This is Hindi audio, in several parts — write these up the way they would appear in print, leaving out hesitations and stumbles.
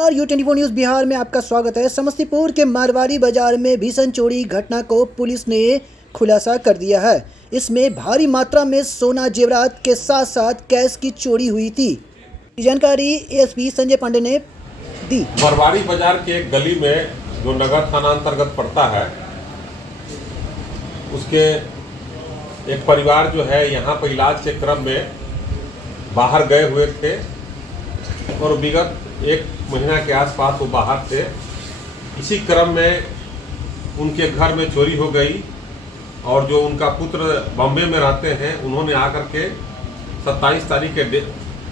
और U24 न्यूज़ बिहार में आपका स्वागत है। समस्तीपुर के मारवाड़ी बाजार में भीषण चोरी घटना को पुलिस ने खुलासा कर दिया है। इसमें भारी मात्रा में सोना जेवरात के साथ साथ कैश की चोरी हुई थी। जानकारी एएसपी संजय पांडे ने दी। मारवाड़ी बाजार के एक गली में जो नगर थाना अंतर्गत पड़ता है, उसके एक परिवार जो है यहाँ पर इलाज के क्रम में बाहर गए हुए थे और विगत एक महीना के आसपास वो बाहर थे। इसी क्रम में उनके घर में चोरी हो गई और जो उनका पुत्र बॉम्बे में रहते हैं, उन्होंने आकर के 27 तारीख के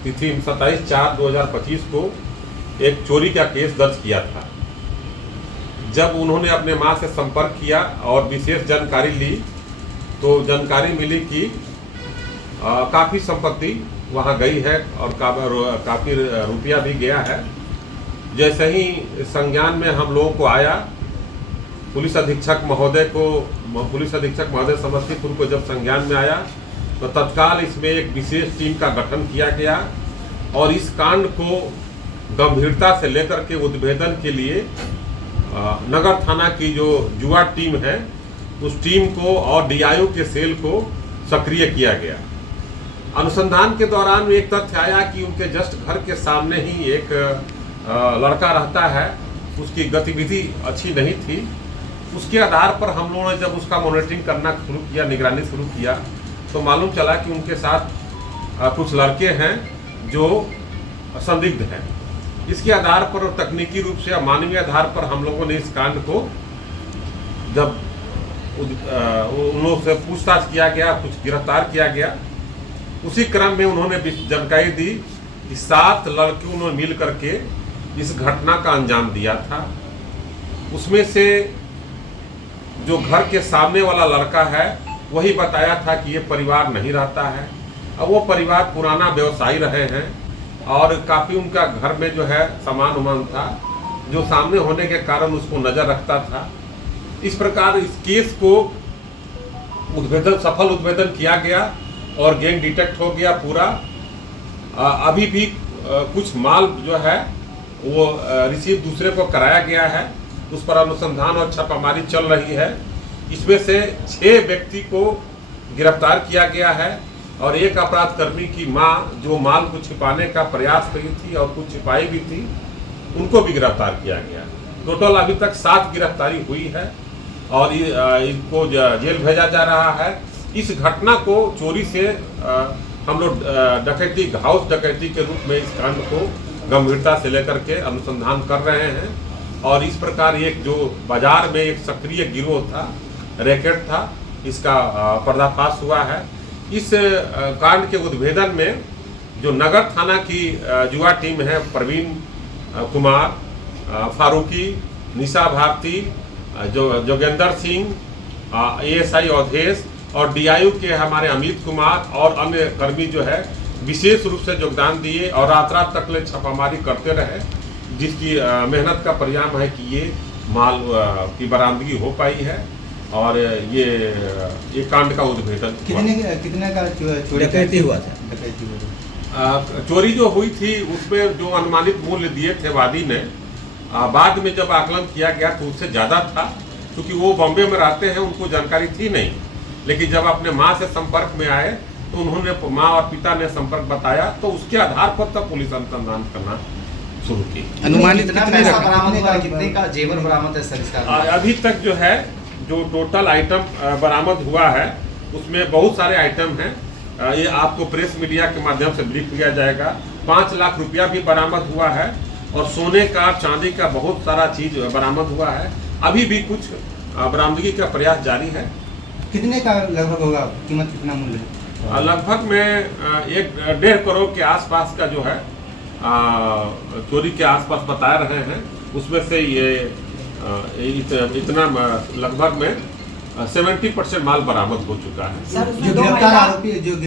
तिथि 27/4/2025 को एक चोरी का केस दर्ज किया था। जब उन्होंने अपने मां से संपर्क किया और विशेष जानकारी ली तो जानकारी मिली कि काफ़ी संपत्ति वहाँ गई है और काफ़ी रुपया भी गया है। जैसे ही संज्ञान में हम लोगों को आया, पुलिस अधीक्षक महोदय समस्तीपुर को जब संज्ञान में आया तो तत्काल इसमें एक विशेष टीम का गठन किया गया और इस कांड को गंभीरता से लेकर के उद्भेदन के लिए नगर थाना की जो जुआ टीम है, उस टीम को और डीआईओ के सेल को सक्रिय किया गया। अनुसंधान के दौरान एक तथ्य आया कि उनके जस्ट घर के सामने ही एक लड़का रहता है, उसकी गतिविधि अच्छी नहीं थी। उसके आधार पर हम लोगों ने जब उसका मॉनिटरिंग करना शुरू किया, निगरानी शुरू किया, तो मालूम चला कि उनके साथ कुछ लड़के हैं जो संदिग्ध हैं। इसके आधार पर तकनीकी रूप से मानवीय आधार पर हम लोगों ने इस कांड को जब उन लोगों से पूछताछ किया गया, कुछ गिरफ्तार किया गया। उसी क्रम में उन्होंने जानकारी दी कि 7 लड़कियों ने मिल करके इस घटना का अंजाम दिया था। उसमें से जो घर के सामने वाला लड़का है, वही बताया था कि ये परिवार नहीं रहता है। अब वो परिवार पुराना व्यवसायी रहे हैं और काफ़ी उनका घर में जो है सामान उमान था, जो सामने होने के कारण उसको नज़र रखता था। इस प्रकार इस केस को सफल उद्भेदन किया गया और गैंग डिटेक्ट हो गया पूरा। अभी भी कुछ माल जो है वो रिसीव दूसरे को कराया गया है, उस पर अनुसंधान और छापामारी चल रही है। इसमें से 6 व्यक्ति को गिरफ्तार किया गया है और एक अपराधकर्मी की मां जो माल को छिपाने का प्रयास करी थी और कुछ छिपाई भी थी, उनको भी गिरफ्तार किया गया। टोटल अभी तक 7 गिरफ्तारी हुई है और इनको जेल भेजा जा रहा है। इस घटना को चोरी से हम लोग हाउस डकैती के रूप में इस कांड को गंभीरता से लेकर के अनुसंधान कर रहे हैं और इस प्रकार एक जो बाजार में एक सक्रिय गिरोह था, रैकेट था, इसका पर्दाफाश हुआ है। इस कांड के उद्भेदन में जो नगर थाना की जुआ टीम है, प्रवीण कुमार, फारूकी, निशा भारती, जोगेंद्र सिंह, एएसआई अवधेश और डीआईओ के हमारे अमित कुमार और अन्य कर्मी जो है विशेष रूप से योगदान दिए और रात तक ले छापामारी करते रहे, जिसकी मेहनत का परिणाम है कि ये माल की बरामदगी हो पाई है और ये कांड का उद्भेदन कितने का चोरी हुआ था? चोरी जो हुई थी उसमें जो अनुमानित मूल्य दिए थे वादी ने, बाद में जब आकलन किया गया तो उससे ज़्यादा था, क्योंकि वो बॉम्बे में रहते हैं, उनको जानकारी थी नहीं। लेकिन जब अपने माँ से संपर्क में आए तो उन्होंने माँ और पिता ने संपर्क बताया, तो उसके आधार पर तब पुलिस अनुसंधान करना शुरू की। अनुमानित कितने का जेवर बरामद है सर इसका? अभी तक जो है जो टोटल आइटम बरामद हुआ है उसमें बहुत सारे आइटम हैं। ये आपको प्रेस मीडिया के माध्यम से ब्रीफ किया जाएगा। 5 लाख रुपया भी बरामद हुआ है और सोने का, चांदी का बहुत सारा चीज बरामद हुआ है। अभी भी कुछ बरामदगी का प्रयास जारी है। कितने का लगभग होगा? कीमत कितना मूल्य? लगभग में 1.5 करोड़ के आसपास का जो है चोरी के आसपास बता रहे हैं। उसमें से ये इतना लगभग में 70% माल बरामद हो चुका है। जो गिरफ्तार आरोपी